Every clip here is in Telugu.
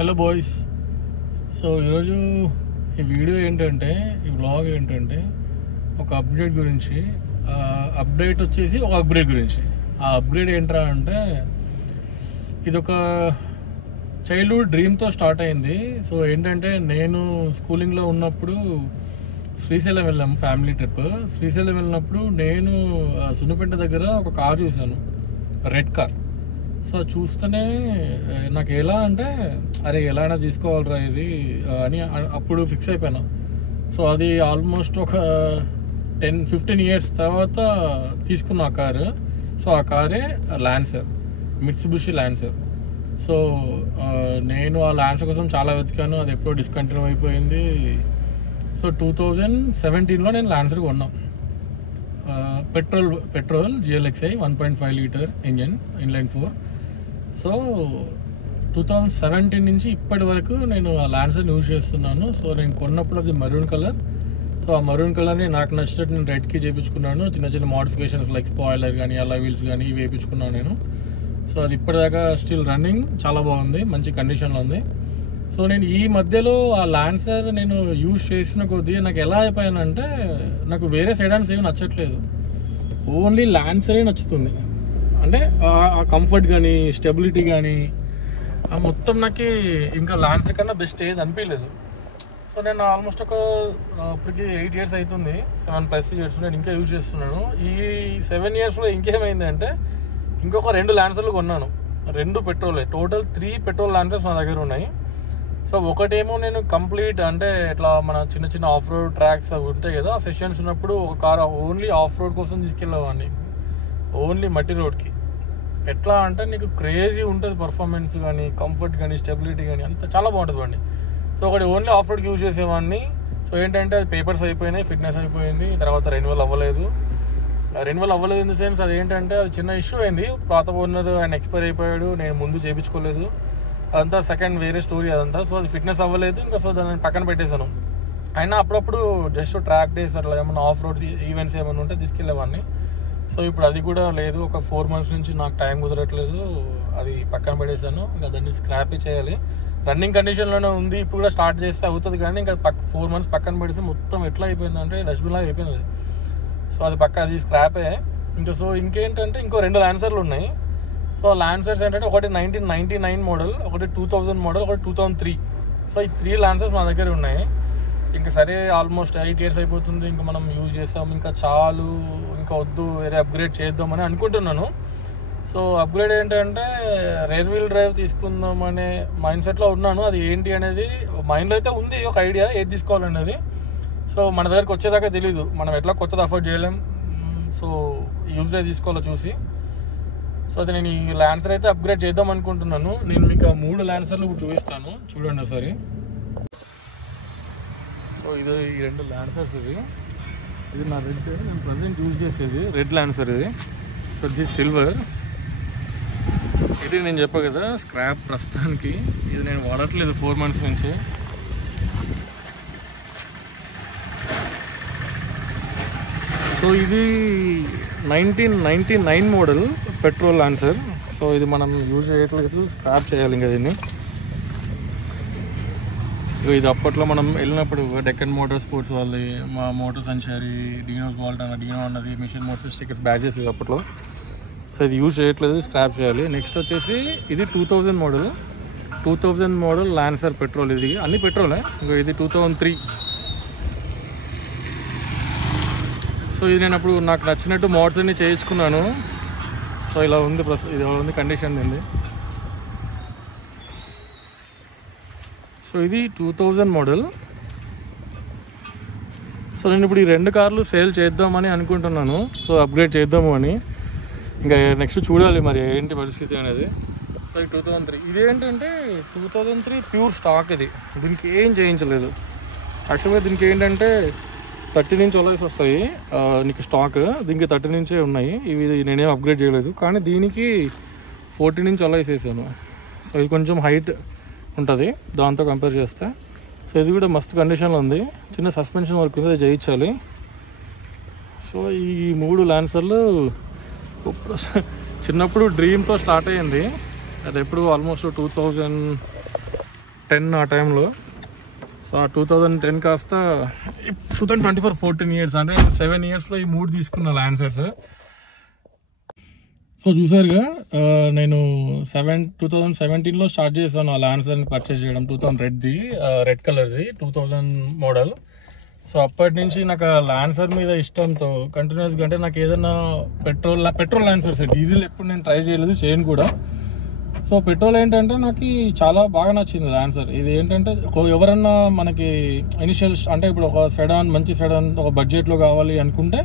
Hello boys. సో ఈరోజు ఈ వీడియో ఏంటంటే, ఈ వ్లాగ్ ఏంటంటే ఒక అప్డేట్ గురించి. అప్డేట్ వచ్చేసి ఒక అప్గ్రేడ్ గురించి. ఆ అప్గ్రేడ్ ఏంట్రా అంటే, ఇదొక చైల్డ్హుడ్ డ్రీమ్తో స్టార్ట్ అయింది. సో ఏంటంటే, నేను స్కూలింగ్లో ఉన్నప్పుడు శ్రీశైలం వెళ్ళాము, ఫ్యామిలీ ట్రిప్. శ్రీశైలం వెళ్ళినప్పుడు నేను సున్నపేట దగ్గర ఒక కార్ చూశాను, రెడ్ కార్. సో చూస్తేనే నాకు ఎలా అంటే, అరే ఎలా అయినా తీసుకోవాలరా ఇది అని అప్పుడు ఫిక్స్ అయిపోయాను. సో అది ఆల్మోస్ట్ ఒక 10-15 ఇయర్స్ తర్వాత తీసుకున్న ఆ కారు. సో ఆ కారే ల్యాన్సర్, మిట్సుబిషి ల్యాన్సర్. సో నేను ఆ ల్యాన్సర్ కోసం చాలా వెతికాను, అది ఎప్పుడో డిస్కంటిన్యూ అయిపోయింది. సో 2017లో నేను ల్యాన్సర్ కొన్నాను. Petrol GLXI 1.5 litre engine, inline 4. So 2017 నుంచి ఇప్పటి వరకు నేను ఆ ల్యాన్సర్ని యూజ్ చేస్తున్నాను. సో నేను కొన్నప్పుడు అది మరూన్ కలర్. సో ఆ మరూన్ కలర్ని నాకు నచ్చినట్టు నేను రెడ్కి చేయించుకున్నాను. చిన్న చిన్న మోడిఫికేషన్స్ లైక్ స్పాయిలర్ కానీ, అలా వీల్స్ కానీ ఇవి వేయించుకున్నాను నేను. సో అది ఇప్పటిదాకా స్టిల్ రన్నింగ్, చాలా బాగుంది, మంచి కండిషన్లో ఉంది. సో నేను ఈ మధ్యలో ఆ ల్యాన్సర్ నేను యూజ్ చేసిన కొద్దీ నాకు ఎలా అయిపోయానంటే, నాకు వేరే సెడాన్స్ ఏమి నచ్చట్లేదు, ఓన్లీ ల్యాన్సరే నచ్చుతుంది. అంటే ఆ కంఫర్ట్ కానీ, స్టెబిలిటీ కానీ, ఆ మొత్తం నాకు ఇంకా ల్యాన్సర్ కన్నా బెస్ట్ ఏది అనిపించలేదు. సో నేను ఆల్మోస్ట్ ఇప్పటికి 8 ఇయర్స్ అవుతుంది, 7+ ఇయర్స్ నేను ఇంకా యూజ్ చేస్తున్నాను. ఈ 7 ఇయర్స్లో ఇంకేమైంది అంటే, ఇంకొక 2 ల్యాన్సర్లు కొన్నాను, 2 పెట్రోలే. టోటల్ 3 పెట్రోల్ ల్యాన్సర్స్ నా దగ్గర ఉన్నాయి. సో ఒకటేమో నేను కంప్లీట్ అంటే ఇట్లా మన చిన్న చిన్న ఆఫ్ రోడ్ ట్రాక్స్ అవి ఉంటాయి కదా, ఆ సెషన్స్ ఉన్నప్పుడు ఒక కార్ ఓన్లీ ఆఫ్ రోడ్ కోసం తీసుకెళ్ళేవాడిని, ఓన్లీ మట్టి రోడ్కి. ఎట్లా అంటే నీకు క్రేజీ ఉంటుంది పర్ఫార్మెన్స్ కానీ, కంఫర్ట్ కానీ, స్టెబిలిటీ కానీ, అంత చాలా బాగుంటుంది బండి. సో ఒకటి ఓన్లీ ఆఫ్ రోడ్కి యూజ్ చేసేవాడిని. సో ఏంటంటే అది పేపర్స్ అయిపోయినాయి, ఫిట్నెస్ అయిపోయింది, తర్వాత రెన్యువల్ అవ్వలేదు ఇన్ ద సెన్స్ అది ఏంటంటే అది చిన్న ఇష్యూ అయింది. పాత ఓనర్ ఆయన ఎక్స్పైర్ అయిపోయాడు, నేను ముందు చేయించుకోలేదు, అదంతా సెకండ్ వేరే స్టోరీ అదంతా. సో అది ఫిట్నెస్ అవ్వలేదు ఇంకా. సో దాన్ని పక్కన పెట్టేశాను. అయినా అప్పుడప్పుడు జస్ట్ ట్రాక్ డేస్ అట్లా ఏమన్నా ఆఫ్ రోడ్ ఈవెంట్స్ ఏమైనా ఉంటే తీసుకెళ్ళేవాడిని. సో ఇప్పుడు అది కూడా లేదు, ఒక 4 months నుంచి నాకు టైం కుదరట్లేదు, అది పక్కన పెట్టేశాను. ఇంకా దాన్ని స్క్రాపే చేయాలి. రన్నింగ్ కండిషన్లోనే ఉంది, ఇప్పుడు కూడా స్టార్ట్ చేస్తే అవుతుంది కానీ ఇంకా 4 months పక్కన పెడితే మొత్తం ఎట్లా అయిపోయిందంటే డస్ట్బిన్ లాగా అయిపోయింది అది. సో అది స్క్రాపే ఇంకా. సో ఇంకేంటంటే ఇంకో 2 ల్యాన్సర్లు ఉన్నాయి. సో ల్యాన్సర్స్ ఏంటంటే ఒకటి 1999 మోడల్, ఒకటి 2000 మోడల్, ఒకటి 2003. సో ఈ 3 ల్యాన్సర్స్ మా దగ్గర ఉన్నాయి. ఇంకా సరే ఆల్మోస్ట్ 8 ఇయర్స్ అయిపోతుంది, ఇంకా మనం యూజ్ చేస్తాం, ఇంకా చాలు, ఇంకా వద్దు, వేరే అప్గ్రేడ్ చేద్దామని అనుకుంటున్నాను. సో అప్గ్రేడ్ ఏంటంటే రేర్ వీల్ డ్రైవ్ తీసుకుందాం అనే మైండ్ సెట్లో ఉన్నాను. అది ఏంటి అనేది మైండ్లో అయితే ఉంది ఒక ఐడియా, ఏది తీసుకోవాలనేది. సో మన దగ్గరకు వచ్చేదాకా తెలీదు, మనం ఎట్లా కొత్తది అఫోర్డ్ చేయలేం. సో యూజ్ డ్రైవ్ తీసుకోవాలో చూసి, సో అది నేను ఈ ల్యాన్సర్ అయితే అప్గ్రేడ్ చేద్దాం అనుకుంటున్నాను. నేను మీకు 3 ల్యాన్సర్లు చూపిస్తాను, చూడండి ఒకసారి. సో ఇది ఈ 2 ల్యాన్సర్స్. ఇది నా రెడ్, నేను ప్రజెంట్ యూజ్ చేసేది రెడ్ ల్యాన్సర్ ఇది. సో ఇది సిల్వర్. ఇది నేను చెప్పా కదా స్క్రాప్ ప్రస్తుతానికి, ఇది నేను వాడట్లేదు 4 months నుంచి. సో ఇది 1999 మోడల్ పెట్రోల్ ల్యాన్సర్. సో ఇది మనం యూజ్ చేయట్లేదు, స్క్రాప్ చేయాలి ఇంకా దీన్ని. ఇది అప్పట్లో మనం వెళ్ళినప్పుడు డెక్కన్ మోటార్ స్పోర్ట్స్ వాళ్ళది, మా మోటార్ సంచారి, డీనోస్ వాల్ట్ అన్న, డీనో అన్నది, మిషన్ మోటార్ స్టిక్కర్స్, బ్యాచెస్ ఇది అప్పట్లో. సో ఇది యూజ్ చేయట్లేదు, స్క్రాప్ చేయాలి. నెక్స్ట్ వచ్చేసి ఇది 2000 మోడల్ ల్యాన్సర్ పెట్రోల్. ఇది అన్ని పెట్రోలే. ఇంకా ఇది 2003. సో ఇది నేను అప్పుడు నాకు నచ్చినట్టు మోడ్స్ అన్ని చేయించుకున్నాను. సో ఇలా ఉంది ఇది ఉంది కండిషన్ ఉంది. సో ఇది 2000 మోడల్. సో నేను ఇప్పుడు ఈ 2 కార్లు సేల్ చేద్దామని అనుకుంటున్నాను. సో అప్గ్రేడ్ చేద్దాము అని. ఇంకా నెక్స్ట్ చూడాలి మరి ఏంటి పరిస్థితి అనేది. సో ఈ 2003 ఇది ఏంటంటే 2003 ప్యూర్ స్టాక్. ఇది దీనికి ఏం చేయించలేదు. యాక్చువల్గా దీనికి ఏంటంటే 30 నుంచి అలాయిస్ వస్తాయి నీకు స్టాక్, దీనికి 30 నుంచే ఉన్నాయి. ఇవి నేనేం అప్గ్రేడ్ చేయలేదు, కానీ దీనికి 40 నుంచి అలాయిస్ వేసాను. సో ఇది కొంచెం హైట్ ఉంటుంది దాంతో కంపేర్ చేస్తే. సో ఇది కూడా మస్తు కండిషన్లో ఉంది, చిన్న సస్పెన్షన్ వర్క్ ఉంది, అది చేయించాలి. సో ఈ 3 ల్యాన్సర్లు చిన్నప్పుడు డ్రీమ్తో స్టార్ట్ అయ్యింది. అది ఎప్పుడు ఆల్మోస్ట్ 2010 ఆ టైంలో. సో 2010 కాస్త 2024 14 ఇయర్స్, అంటే 7 ఇయర్స్లో ఈ 3 తీసుకున్న ల్యాన్సర్స్. సో చూసారుగా, నేను 2017లో స్టార్ట్ చేశాను ఆ ల్యాన్సర్ని పర్చేస్ చేయడం. 2000 రెడ్ కలర్ది 2000 మోడల్. సో అప్పటి నుంచి నాకు ఆ ల్యాన్సర్ మీద ఇష్టంతో కంటిన్యూస్గా, అంటే నాకు ఏదైనా పెట్రోల్ ల్యాన్సర్స్, డీజిల్ ఎప్పుడు నేను ట్రై చేయలేదు, చేయను కూడా. సో పెట్రోల్ ఏంటంటే నాకు చాలా బాగా నచ్చింది ల్యాన్సర్. ఇది ఏంటంటే ఎవరన్నా మనకి ఇనిషియల్, అంటే ఇప్పుడు ఒక మంచి సెడాన్ ఒక బడ్జెట్లో కావాలి అనుకుంటే,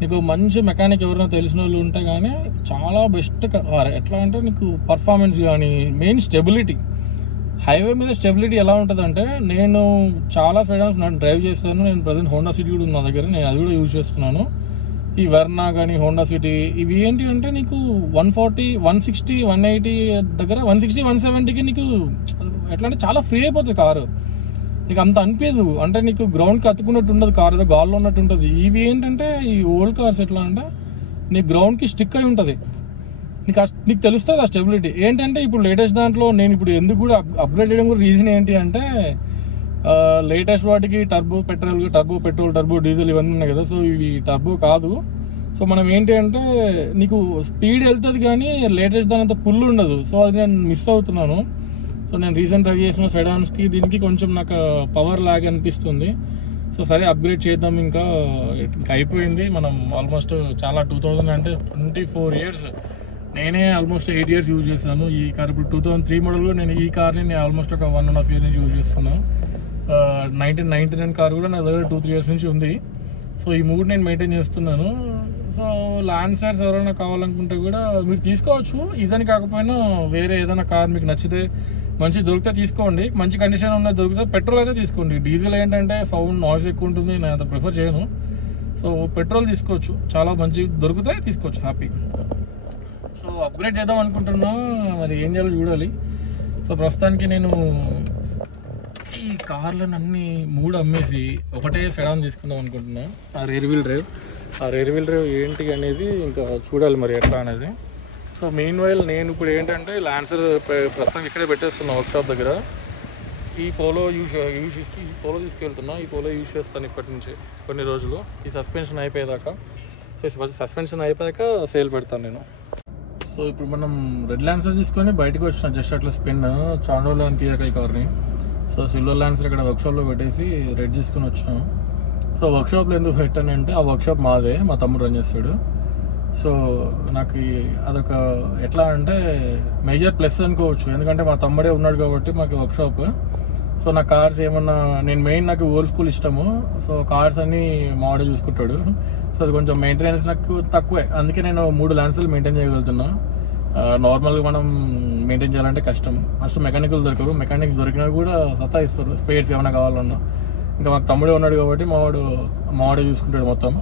నీకు మంచి మెకానిక్ ఎవరైనా తెలిసిన వాళ్ళు ఉంటే కానీ చాలా బెస్ట్ కార్. ఎట్లా అంటే నీకు పర్ఫార్మెన్స్ కానీ, మెయిన్ స్టెబిలిటీ. హైవే మీద స్టెబిలిటీ ఎలా ఉంటుందంటే, నేను చాలా సెడాన్స్ డ్రైవ్ చేస్తాను. నేను ప్రజెంట్ హోండా సిటీ కూడా ఉంది నా దగ్గర, నేను అది కూడా యూజ్ చేస్తున్నాను. ఈ వెర్నా కానీ హోండా సిటీ, ఇవి ఏంటి అంటే నీకు 140, 160, 180 దగ్గర 160, 170కి నీకు ఎట్లా అంటే చాలా ఫ్రీ అయిపోతుంది కారు. నీకు అంత అనిపించదు, అంటే నీకు గ్రౌండ్కి అతుకున్నట్టు ఉండదు కారు, ఏదో గాల్లో ఉన్నట్టు ఉంటుంది. ఇవి ఏంటంటే ఈ ఓల్డ్ కార్స్ ఎట్లా అంటే నీ గ్రౌండ్కి స్టిక్ అయి ఉంటుంది. నీకు తెలుస్తుంది ఆ స్టెబిలిటీ ఏంటంటే. ఇప్పుడు లేటెస్ట్ దాంట్లో నేను ఇప్పుడు ఎందుకు కూడా అప్గ్రేడ్ చేయడం కూడా రీజన్ ఏంటి అంటే, లేటెస్ట్ వాటికి టర్బో పెట్రోల్, టర్బో డీజిల్ ఇవన్నీ ఉన్నాయి కదా. సో ఇవి టర్బో కాదు. సో మనం ఏంటి అంటే నీకు స్పీడ్ వెళ్తుంది కానీ లేటెస్ట్ దాని అంత పుల్ ఉండదు. సో అది నేను మిస్ అవుతున్నాను. సో నేను రీసెంట్ ట్రై చేసిన సెడాన్స్కి దీనికి కొంచెం నాకు పవర్ లాగ్ అనిపిస్తుంది. సో సరే అప్గ్రేడ్ చేద్దాం. ఇంకా అయిపోయింది. మనం ఆల్మోస్ట్ చాలా 2000 అంటే 24 ఇయర్స్, నేనే ఆల్మోస్ట్ 8 ఇయర్స్ యూజ్ చేశాను ఈ కార్. ఇప్పుడు 2003 మోడల్ నేను ఈ కార్ని నేను ఆల్మోస్ట్ ఒక 1.5 ఇయర్ నుంచి యూజ్ చేస్తున్నాను. 1999 కార్ కూడా నా దగ్గర 2-3 ఇయర్స్ నుంచి ఉంది. సో ఈ 3 నేను మెయింటైన్ చేస్తున్నాను. సో ల్యాన్సర్స్ ఎవరైనా కావాలనుకుంటే కూడా మీరు తీసుకోవచ్చు. ఇదని కాకపోయినా వేరే ఏదైనా కార్ మీకు నచ్చితే, మంచి దొరికితే తీసుకోండి. మంచి కండిషన్ ఉన్నది దొరికితే పెట్రోల్ అయితే తీసుకోండి. డీజిల్ ఏంటంటే సౌండ్, నాయిస్ ఎక్కువ ఉంటుంది, నేను అంత ప్రిఫర్ చేయను. సో పెట్రోల్ తీసుకోవచ్చు, చాలా మంచి దొరికితే తీసుకోవచ్చు, హ్యాపీ. సో అప్గ్రేడ్ చేద్దాం అనుకుంటున్నా, మరి ఏం చేయాలో చూడాలి. సో ప్రస్తుతానికి నేను ఈ కార్లను అన్ని 3 అమ్మేసి ఒకటే సెడాన్ తీసుకుందాం అనుకుంటున్నా. ఆ రేర్ వీల్ డ్రైవ్ ఏంటి అనేది ఇంకా చూడాలి మరి ఎట్లా అనేది. సో మెయిన్ వైల్ నేను ఇప్పుడు ఏంటంటే ల్యాన్సర్ ప్రస్తుతం ఇక్కడే పెట్టేస్తున్నా వర్క్షాప్ దగ్గర. ఈ పోలో తీసుకెళ్తున్నా. ఈ పోలో యూజ్ చేస్తాను ఇప్పటి నుంచి కొన్ని రోజులు, ఈ సస్పెన్షన్ అయిపోయేదాకా. సో సస్పెన్షన్ అయిపోయాక సేల్ పెడతాను నేను. సో ఇప్పుడు మనం రెడ్ ల్యాన్సర్ తీసుకొని బయటకు వచ్చిన, జస్ట్ అట్లా స్పిన్ చాలా రోజులు అనిపించాక ఈ కార్ని. సో సిల్వర్ ల్యాన్సర్ ఇక్కడ వర్క్షాప్లో పెట్టేసి రెడ్ తీసుకొని వచ్చినాం. సో వర్క్షాప్లో ఎందుకు పెట్టానంటే, ఆ వర్క్షాప్ మాదే, మా తమ్ముడు రన్ చేస్తాడు. సో నాకు అదొక ఎట్లా అంటే మేజర్ ప్లస్ అనుకోవచ్చు, ఎందుకంటే మా తమ్ముడే ఉన్నాడు కాబట్టి మాకు వర్క్షాప్. సో నా కార్స్ ఏమన్నా, నాకు ఓల్డ్ స్కూల్ ఇష్టము. సో కార్స్ అన్ని మా వాడే చూసుకుంటాడు. సో అది కొంచెం మెయింటెనెన్స్ నాకు తక్కువే, అందుకే నేను 3 ల్యాన్సర్లు మెయింటైన్ చేయగలుగుతున్నా. నార్మల్గా మనం మెయింటైన్ చేయాలంటే కష్టం. ఫస్ట్ మెకానికల్ దొరకరు, మెకానిక్స్ దొరికినా కూడా సతాయిస్తారు స్పేర్స్ ఏమైనా కావాలన్నా. ఇంకా మాకు తమ్ముడే ఉన్నాడు కాబట్టి మావాడే చూసుకుంటాడు మొత్తం.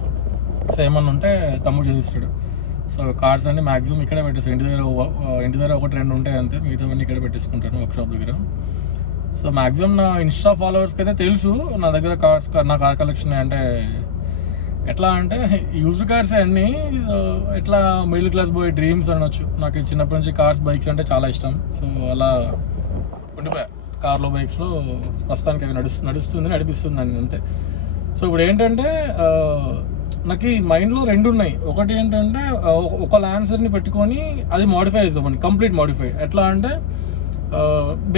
సో ఏమన్నా ఉంటే తమ్ముడు చేయిస్తాడు. సో కార్స్ అన్ని మ్యాక్సిమం ఇక్కడే పెట్టేస్తాను. ఇంటి దగ్గర 1-2 ఉంటాయి అంతే, మిగతావన్నీ ఇక్కడే పెట్టేసుకుంటాను వర్క్షాప్ దగ్గర. సో మ్యాక్సిమం నా ఇన్స్టా ఫాలోవర్స్కి అయితే తెలుసు నా దగ్గర నా కార్ కలెక్షన్. అంటే ఎట్లా అంటే యూజ్డ్ కార్స్ అన్నీ ఎట్లా మిడిల్ క్లాస్ బాయ్ డ్రీమ్స్ అనొచ్చు. నాకు చిన్నప్పటి నుంచి కార్స్, బైక్స్ అంటే చాలా ఇష్టం. సో అలా ఉండిపోయా కార్లో, బైక్స్లో. ప్రస్తుతానికి అవి నడిపిస్తుంది అని అంతే. సో ఇప్పుడు ఏంటంటే నాకు ఈ మైండ్లో 2 ఉన్నాయి. ఒకటి ఏంటంటే ఒక ల్యాన్సర్ని పెట్టుకొని అది మాడిఫై చేద్దామని, కంప్లీట్ మాడిఫై. ఎట్లా అంటే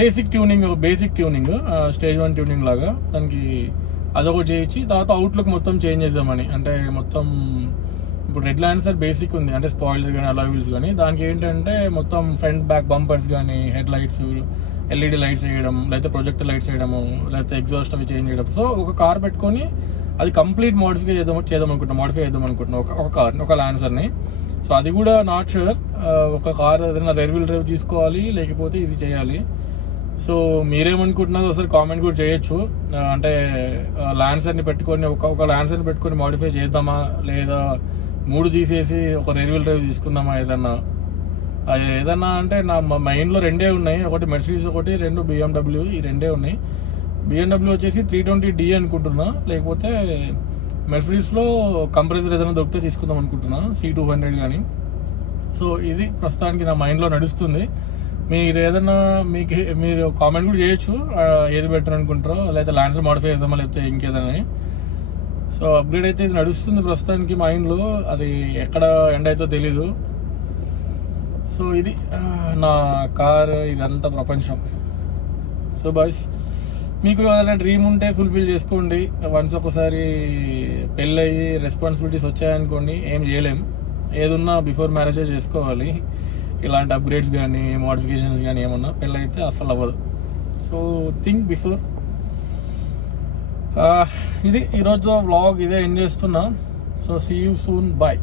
బేసిక్ ట్యూనింగ్ స్టేజ్ 1 ట్యూనింగ్ లాగా దానికి అదొకటి చేయించి తర్వాత అవుట్లుక్ మొత్తం చేంజ్ చేద్దామని. అంటే మొత్తం ఇప్పుడు రెడ్ ల్యాన్సర్ బేసిక్ ఉంది, అంటే స్పాయిలర్ కానీ అలాయ్ వీల్స్ కానీ. దానికి ఏంటంటే మొత్తం ఫ్రంట్ బ్యాక్ బంపర్స్ కానీ, హెడ్ లైట్స్, ఎల్ఈడి లైట్స్ వేయడం, లేకపోతే ప్రొజెక్టర్ లైట్స్ వేయడము, లేకపోతే ఎగ్జాస్ట్ అవి చేంజ్ చేయడం. సో ఒక కార్ పెట్టుకొని అది కంప్లీట్ మాడిఫై చేద్దాం అనుకుంటున్నా ఒక కార్ని, ఒక ల్యాన్సర్ని. సో అది కూడా నాట్ షూర్. ఒక కార్ ఏదైనా రేర్ వీల్ డ్రైవ్ తీసుకోవాలి, లేకపోతే ఇది చేయాలి. సో మీరేమనుకుంటున్నారో ఒకసారి కామెంట్ కూడా చేయొచ్చు. అంటే ల్యాన్సర్ని పెట్టుకొని ఒక ల్యాన్సర్ని పెట్టుకొని మాడిఫై చేద్దామా, లేదా 3 తీసేసి ఒక రేర్ వీల్ డ్రైవ్ తీసుకుందామా ఏదన్నా అంటే నా మైండ్లో 2 ఉన్నాయి. ఒకటి మెర్సిడీస్, ఒకటి 2 BMW. ఈ 2 ఉన్నాయి. BMW వచ్చేసి 320D అనుకుంటున్నా, లేకపోతే మెర్సిడీస్లో కంప్రెసర్ ఏదైనా దొరికితే తీసుకుందాం అనుకుంటున్నా, C200 కానీ. సో ఇది ప్రస్తుతానికి నా మైండ్లో నడుస్తుంది. మీరు ఏదైనా మీరు కామెంట్ కూడా చేయొచ్చు, ఏది బెటర్ అనుకుంటారో, లేదా ల్యాన్సర్ మాడిఫై చేద్దామా లేకపోతే ఇంకేదైనా. సో అప్గ్రేడ్ అయితే ఇది నడుస్తుంది ప్రస్తుతానికి మైండ్లో, అది ఎక్కడ ఎండ్ అవుతుందో తెలీదు. సో ఇది నా కార్, ఇదంతా ప్రపంచం. సో బాయ్స్, మీకు ఏదైనా డ్రీమ్ ఉంటే ఫుల్ఫిల్ చేసుకోండి. వన్స్ ఒకసారి పెళ్ళయి రెస్పాన్సిబిలిటీస్ వచ్చాయనుకోండి, ఏం చేయలేం. ఏదున్నా బిఫోర్ మ్యారేజే చేసుకోవాలి. ఇలాంటి అప్గ్రేడ్స్ కానీ మోడిఫికేషన్స్ కానీ ఏమన్నా పెళ్ళైతే అస్సలు అవ్వదు. So think before. ఇది ఈరోజు వ్లాగ్ ఇదే ఎండ్ చేస్తున్నా. So see you soon, bye.